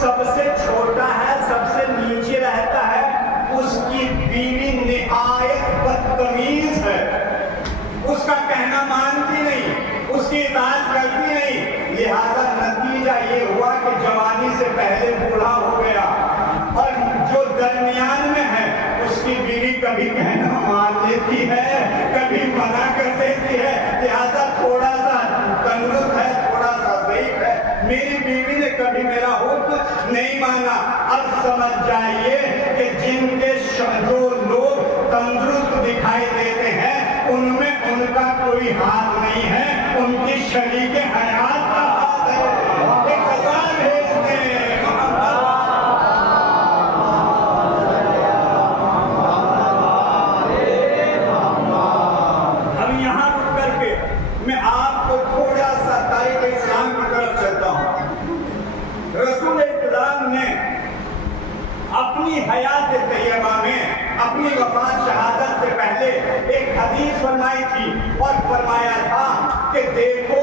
سب سے چھوٹا ہے، سب سے نیچے رہتا ہے، اس کی بیوی نہایت بدتمیز ہے، اس کا کہنا مانتی نہیں، اس کی اطاعت کرتی نہیں، لہذا نتیجہ یہ ہوا کہ جوانی سے پہلے بوڑھا ہو گیا۔ اور جو درمیان میں ہے اس کی بیوی کبھی کہنا مان لیتی ہے، کبھی منع کر دیتی ہے، لہذا تھوڑا سا تندرست ہے، تھوڑا سا ضعیف ہے۔ میری بیوی نے کبھی میرا حکم نہیں مانا۔ اب سمجھ جائیے کہ جن کے جو لوگ تندرست دکھائی دیتے ہیں ان میں ان کا کوئی ہاتھ نہیں ہے، ان کی شریک حیات کا ہاتھ ہے۔ ایک سوال بھیجتے ہیں اب یہاں رک کر کے میں آپ کو تھوڑا سا تاریخ اسلام کی طرف چلتا ہوں۔ رسول اسلام نے اپنی حیات طیبہ میں اپنی وفات شہادت سے پہلے ایک حدیث فرمائی تھی اور فرمایا تھا کہ دیکھو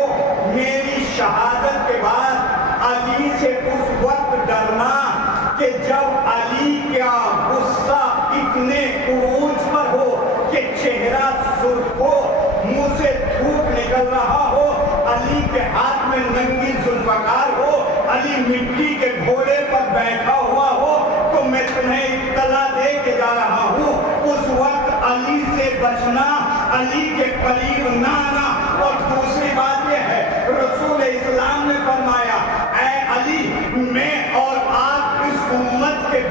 میری شہادت کے بعد علی سے اس وقت ڈرنا کہ جب علی کا غصہ اتنے عروج پر ہو کہ چہرہ سرخ ہو، منہ سے تھوک نکل رہا ہو، علی کے ہاتھ میں ننگی ذوالفقار ہو، علی مٹی کے گھوڑے پر بیٹھا ہوا ہو، تو میں تمہیں اطلاع دے کے جا رہا ہوں اس وقت علی سے بچنا، علی کے قریب نہ آنا۔ اور دوسری بات یہ ہے رسول اسلام نے فرمایا اے علی میں اور آپ اس امت کے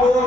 2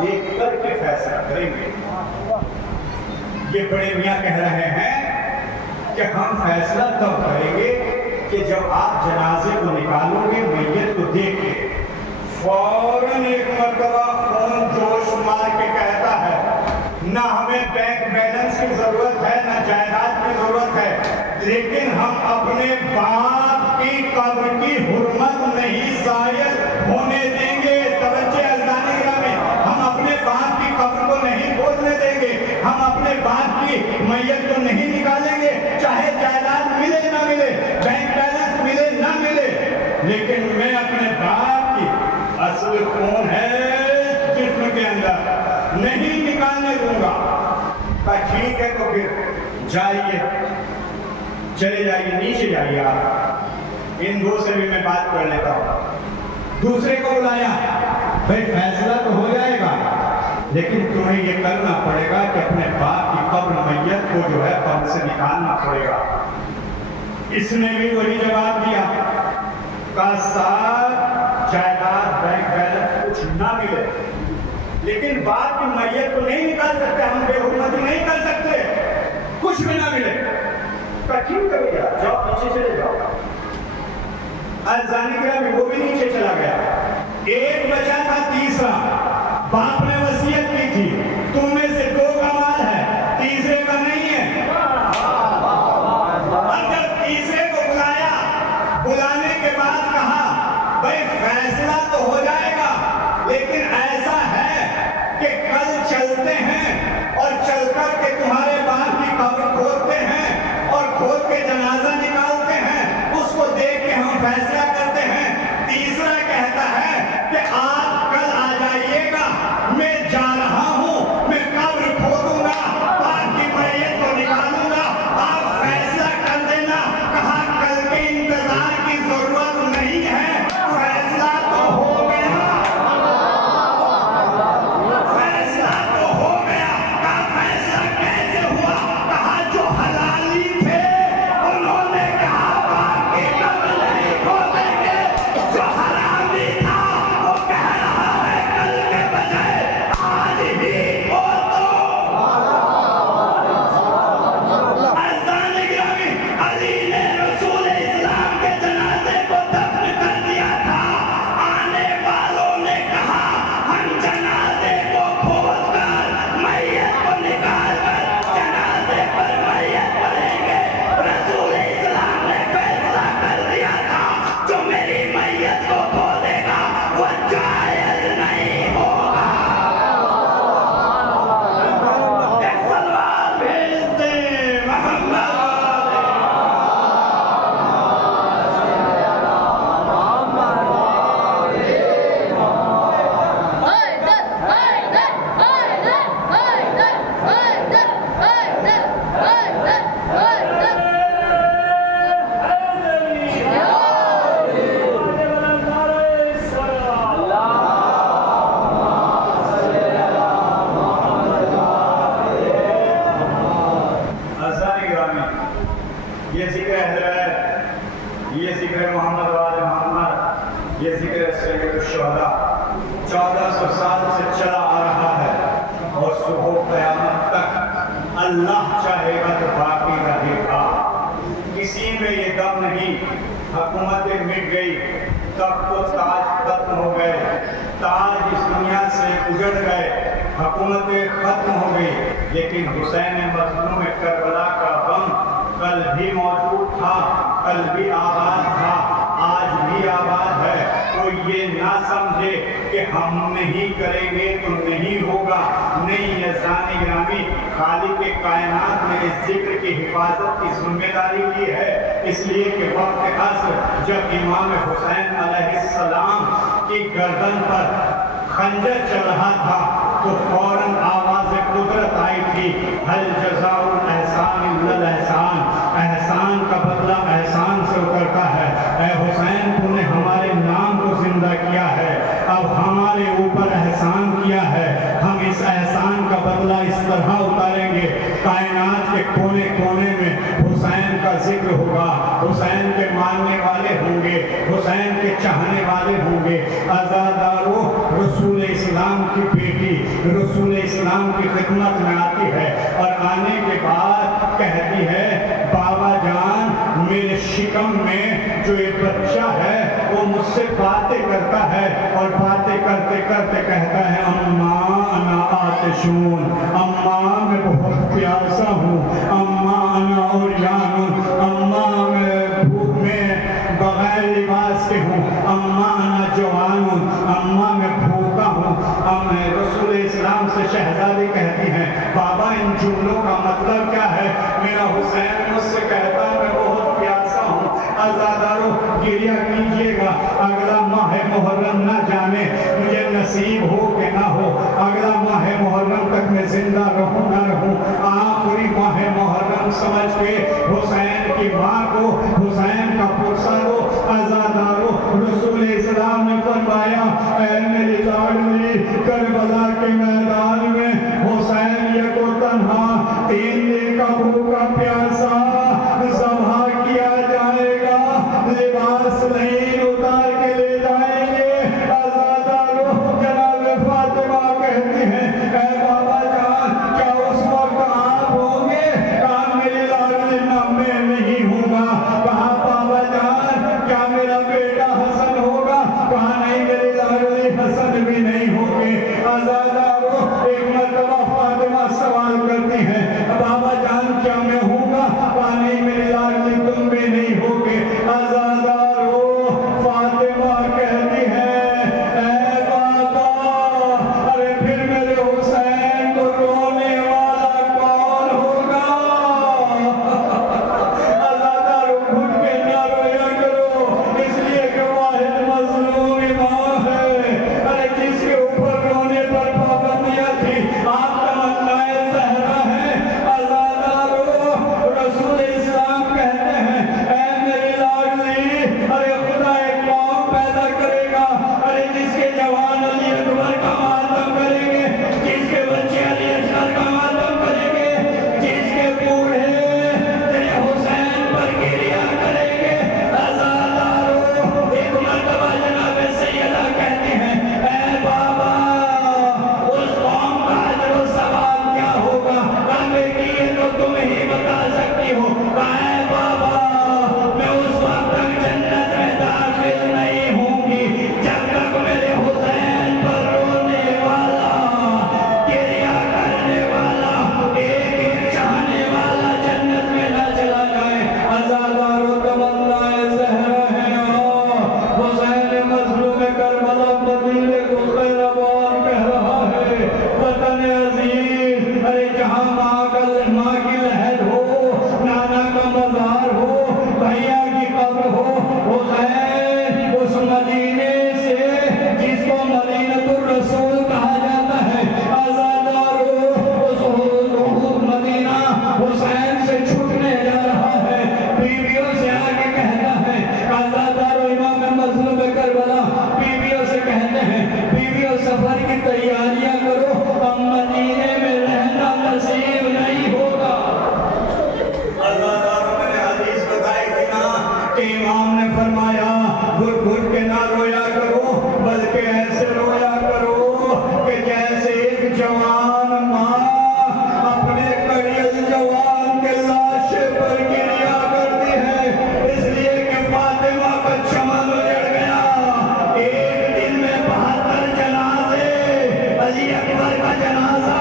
دیکھ کر کے فیصلہ کریں گے. یہ بڑے میاں کہہ رہے ہیں کہ ہم فیصلہ تب کریں گے کہ جب آپ جنازے کو نکالو گے, میت کو دیکھ کے فوراً ایک مرتبہ خون جوش مار کے کہتا ہے نہ ہمیں بینک بیلنس کی ضرورت ہے نہ جائیداد کی ضرورت ہے, لیکن ہم اپنے باپ کی قبر کی حرمت نہیں زائل ہونے دیں گے. توجہ ازدانی گرامی, ہم اپنے باپ کی قبر کو نہیں کھودنے دیں گے, ہم اپنے باپ کی میت کو نہیں نکالیں گے, چاہے جائیداد ملے نہ ملے, بینک بیلنس ملے نہ ملے, لیکن میں اپنے باپ کی اصل خون ہے جسم کے اندر نہیں نکالنے دوں گا. ٹھیک ہے تو پھر جائیے, چلے جائیے, نیچے جائیے آپ. ان دو سے بھی میں بات کر لیتا ہوں. دوسرے کو بلایا, بھائی فیصلہ تو ہو جائے گا لیکن تمہیں یہ کرنا پڑے گا کہ اپنے باپ کی قبر میت کو جو ہے قبر سے نکالنا پڑے گا. اس نے بھی وہی جواب دیا کا ساتھ جائیداد بینک بیلنس کچھ نہ ملے لیکن باپ کی میت کو نہیں نکال سکتے, ہم بے حرمتی نہیں کر سکتے, کچھ بھی نہ ملے. ٹھیک ہے بھیا, جاؤ نیچے چلے جاؤ. ازانی گرامی وہ بھی نیچے چلا گیا. ایک بچا تھا تیسرا, باپ نے وصیت کی تھی تم میں سے دو کا مال ہے, تیسرے کا نہیں ہے. اور جب تیسرے کو بلایا, بلانے کے بعد کہا بھائی فیصلہ تو ہو جائے گا لیکن ایسا ہے کہ کل چلتے ہیں اور چل کر کے تمہارے باپ کی قبر کھودتے ہیں اور کھود کے جنازہ نکالتے ہیں, اس کو دیکھ کے ہم فیصلہ کرتے ہیں. تیسرا کہتا ہے کہ آپ کل آ جائیے گا, میں جا رہا ہوں, میں قبر کھودوں گا, باپ کی میت کو نکالوں گا, آپ فیصلہ کر دینا. کہا کل کے انتظار کی ضرورت نہیں ہے, فیصلہ تو ہو گیا, فیصلہ تو ہو گیا. کہا فیصلہ کیسے ہوا؟ کہا جو حلالی تھے انہوں نے کہا باپ کی قبر نہیں کھودیں گے, جو حرامی تھا وہ کہہ رہا ہے کل کے بجائے آج ہی کھود دو. ازانی گرامی, علی نے رسول اسلام کے جنازے کو دفن کر دیا تھا. آنے والوں نے کہا ہم جنازے کو کھود کر میت کو نکال کر جنازے پر میت پڑیں گے. رسول اسلام نے فیصلہ کر دیا تھا جو میری میت کو کھودے گا وہ جائز نہیں ہوگا. ایک سلوات بھیج دیں محمد. ازانی گرامی, یہ ذکر حضرت, یہ ذکر محمد وال محمد, یہ ذکر سید الشہداء 1400 سال سے چلا آ رہا ہے اور صبح قیامت تک اللہ چاہے گا تو باقی رہے گا. کسی میں یہ دم نہیں, حکومتیں مٹ گئی, تخت و تاج ختم ہو گئے, تاج اس دنیا سے اجڑ گئے, حکومتیں ختم ہو گئی, لیکن حسین مظلوم کربلا کا غم کل بھی موجود تھا, کل بھی آباد تھا, آج بھی آباد ہے. کوئی یہ نہ سمجھے کہ ہم نہیں کریں گے تو نہیں ہوگا. نہیں, ازانی گرامی, خالق کائنات نے اس ذکر کی حفاظت کی ذمہ داری لی ہے, اس لیے کہ وقت عصر جب امام حسین علیہ السلام کی گردن پر خنجر چل رہا تھا تو فوراً آواز قدرت آئی تھی, هل جزاء الاحسان الا الاحسان, احسان کا بدلہ احسان سے اترتا ہے. اے حسین, تو نے ہمارے نام کو زندہ کیا ہے, اب ہمارے اوپر احسان کیا ہے, ہم اس احسان کا بدلہ اس طرح اتاریں گے. کائنات کے کونے کونے میں حسین کا ذکر ہوگا، حسین کے ماننے والے ہوں گے، حسین کے چاہنے والے ہوں گے۔ عزادارو، رسول اسلام کی بیٹی رسول اسلام کی خدمت میں آتی ہے اور آنے کے بعد کہتی ہے بابا جان میرے شکم میں جو ایک بچہ ہے وہ مجھ سے باتیں کرتا ہے اور باتیں کرتے کرتے کہتا ہے اماں انا آتشون، اماں میں بہت پیاسا ہوں، اماں انا عریان، اماں میں بھوک میں بغیر لباس کے ہوں، اماں انا جوان، اماں میں بھوکا ہوں۔ رسول اسلام سے شہزادی کہتی ہیں بابا ان جملوں کا مطلب کیا ہے؟ میرا حسین مجھ سے کہتا میں بہت پیاسا ہوں۔ عزادارو گریہ کیجئے گا، اگلا ماہ محرم نہ جانے مجھے نصیب ہو کہ نہ ہو، اگلا ماہ محرم تک میں زندہ رہوں نہ رہوں، آخری ماہ محرم سمجھ کے حسین کی ماں کو حسین کا پرسہ دو۔ عزادارو رسول اسلام نے فرمایا اے میری لاڈلی، کربلا کے میدان میں حسین یہ کو تنہا 3 دن کا بھوکا پیاسا ذبح کیا جائے گا، لباس نہیں اتار کے لے جائیں گے۔ عزادارو جناب فاطمہ کہتی ہیں اے بابا جان کیا اس وقت آپ ہوں گے؟ کہا میری لاڈلی نہ میں نہیں ہوں گا۔ کہا بابا جان کیا میرا بیٹا حسن ہوگا؟ کہا نہیں میری لاڈلی حسن بھی نہیں ہوں گے۔ عزادارو ایک مرتبہ فاطمہ سوال کرتی ہیں بابا جان کیا میں ہوں گا؟ کہا نہیں میری لاڈلی تم بھی نہیں ہوگے۔ عزادارو فاطمہ کہتی ہے اے بابا ارے پھر میرے حسین کو رونے والا کون ہوگا؟ عزادارو گھٹ کے نہ رویا کرو، اس لیے کہ واحد مظلوم امام ہے۔ ارے جس کے اوپر رونے پر پابندیاں تھی آپ تمنائے زہرا ہے۔ عزادارو رسول اسلام کہتے ہیں اے میری لاڈلی ارے خدا ایک قوم پیدا کرے گا، ارے جس کے جوان علی اکبر کا ماتم کریں گے، جس کے بچے علی اصغر کا ماتم کریں گے، جس کے بوڑھے تیرے حسین پر گریہ کریں گے۔ عزادارو ایک مرتبہ جناب سیدہ کہتی ہیں اے بابا اس قوم کا اجر و ثواب کیا ہوگا؟ کہا بیٹی یہ تو تم ہی بتا سکتی ہو۔ کہا اے بابا میں اس وقت تک جنت میں داخل نہیں ہوں گی جب تک میرے حسین پر رونے والا گریہ کرنے والا ایک ایک چاہنے والا جنت میں نہ چلا جائے۔ عزادارو تمنائے زہرا ہے حسین مظلوم کربلا مدینے کو خیر آباد کہہ رہا ہے وطن عزیز، ارے جہاں ماں کی لہد ہو، نانا کا مزار ہو، بھیا کی قبر ہو، حسین اس مدینے سے جس کو مدینۃ الرسول کہا جاتا ہے، عزادارو اس مدینہ حسین سے چھوٹنے جا رہا ہے۔ بیویوں سے آگے کہتا ہے عزادارو امام مظلوم کربلا بیویوں سے کہتے ہیں بیویوں سفر کی تیاریاں کرو، اب مدینے میں رہنا نصیب نہیں ہوگا۔ عزادارو میں نے حدیث بتائی تھی نا کہ امام نے فرمایا گھٹ گھٹ کے نہ رویا کرو بلکہ ایسے رویا کرو کہ جیسے ایک جوان ماں اپنے کڑیل جوان کے لاشے پر گریہ کرتی ہے، اس لیے کہ فاطمہ کا چمن اجڑ گیا۔ ایک دن میں 72 جنازے، علی اکبر کا جنازہ،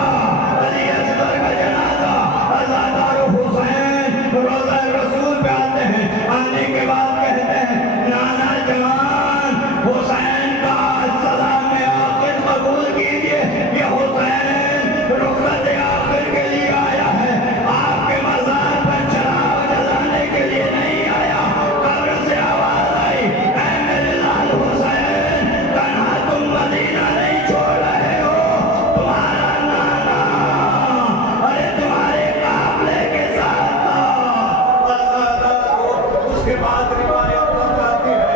علی اصغر کا جنازہ، عزادارو حسین روضہ رسول پہ آتے ہیں، آنے کے بعد کہتے ہیں نانا جان حسین کا سلام آخر قبول کیجئے، یہ حسین رخصت آخر کے لیے آیا ہے، آپ کے مزار پر چراغ جلانے کے لیے نہیں آیا۔ قبر سے آواز آئی اے میرے لال حسین تنہا تم مدینہ نہیں چھوڑ رہے ہو، تمہارا نانا ارے تمہارے قافلے کے ساتھ تھا۔ اس کے بعد روایت بتاتی ہے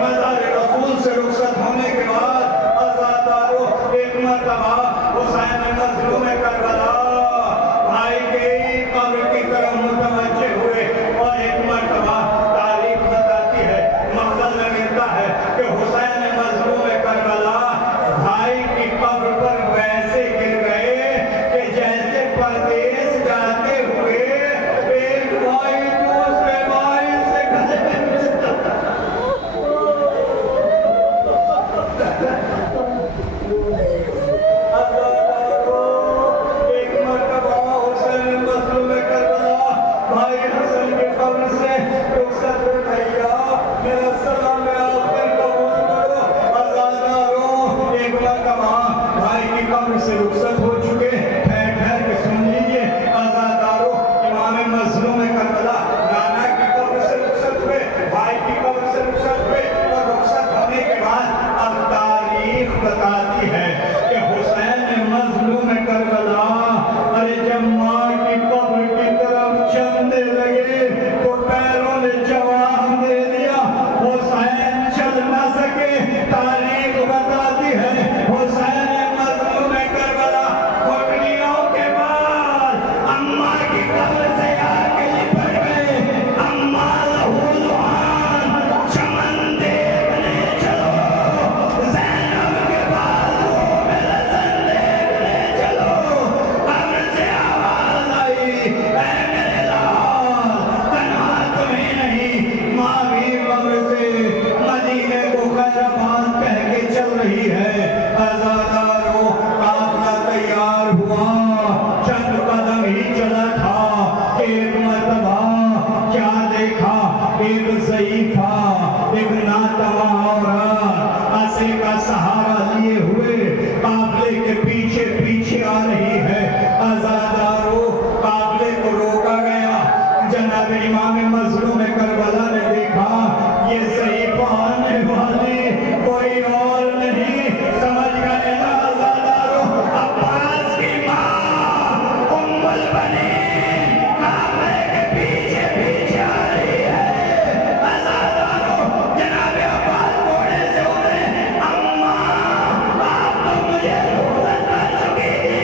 مزار رسول سے رخصت ہونے کے بعد عزادارو ایک مرتبہ حسین مظلوم کربلا بھائی کے قبر کی طرف متوجہ ہوئے ایک ضعیفہ ایک ناتواں عورت عصا کا سہارا لیے ہوئے قافلے کے پیچھے پیچھے آ رہی ہے۔ عزادارو قافلے کو روکا گیا۔ جناب امام مظلوم کربلا نے دیکھا یہ ضعیفہ آنے والی کوئی اور نہیں، سمجھ گئے نا عزادارو؟ عباس کی ماں ام البنین قافلے کے پیچھے پیچھے آ رہی ہے۔ عزادارو جناب عباس گھوڑے سے اترے، اماں آپ تو مجھے رخصت کر چکی تھی۔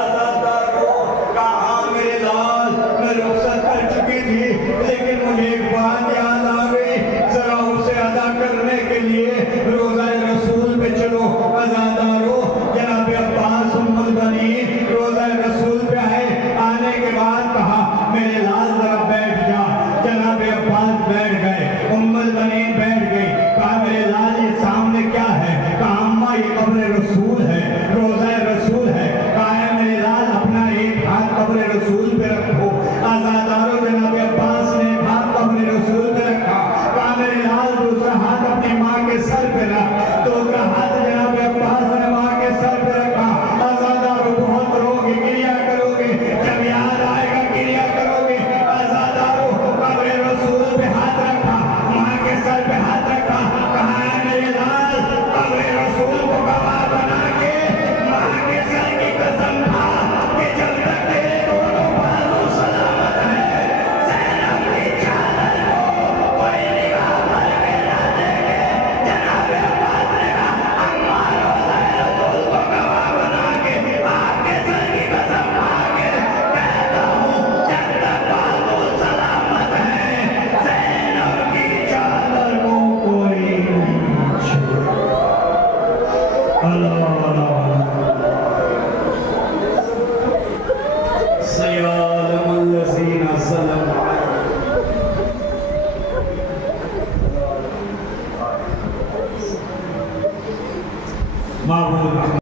عزادارو کہاں میرے لال، میں رخصت کر چکی تھی، لیکن مجھے ایک بات یاد آ گئی، ذرا اسے ادا کرنے کے لیے روزہ رسول پہ چلو۔ عزادارو جناب عباس ام البنین روزہ رسول پہ آئے، آنے کے بعد کہا میرے لال ذرا بیٹھ جا۔ جناب عباس بیٹھ گئے، ام البنین بیٹھ گئی، کہا میرے لال یہ سامنے کیا ہے؟ کہا اماں یہ قبر رسول ہے، روزہ رسول ہے۔ کہا ہے میرے لال اپنا ایک ہاتھ قبر رسول پہ رکھو۔ عزادارو جناب عباس نے ایک ہاتھ قبر رسول پہ رکھا، کہا میرے لال دوسرا ہاتھ اپنی ماں کے سر پہ رکھ۔ دوسرا ہاتھ جناب عباس نے ماں کے سر پہ رکھا۔ عزادارو بہت رو گے، گریا کرو گے، جب یاد آئے گا گریا کرو گے۔ عزادارو قبر رسول پہ ہاتھ رکھا، ماں کے سر پہ ہاتھ رکھا، کہا ہے میرے لال قبر رسول کو گواہ بنا کے ماں کے سر کی قسم کھا کہ جب تک تیرے دونوں بازو سلامت ہیں زینب کی چادر کو کوئی نگاہ بھر کے نہ دیکھے۔ جناب عباس نے کہا اماں روزہ رسول کو گواہ بنا کے آپ کے سر کی قسم کھا کے کہتا ہوں جب تک بازو سلامت ہیں زینب کی چادر کو کوئی نہیں چھوڑے۔ اللہ سیالم الذین ظلموا معبود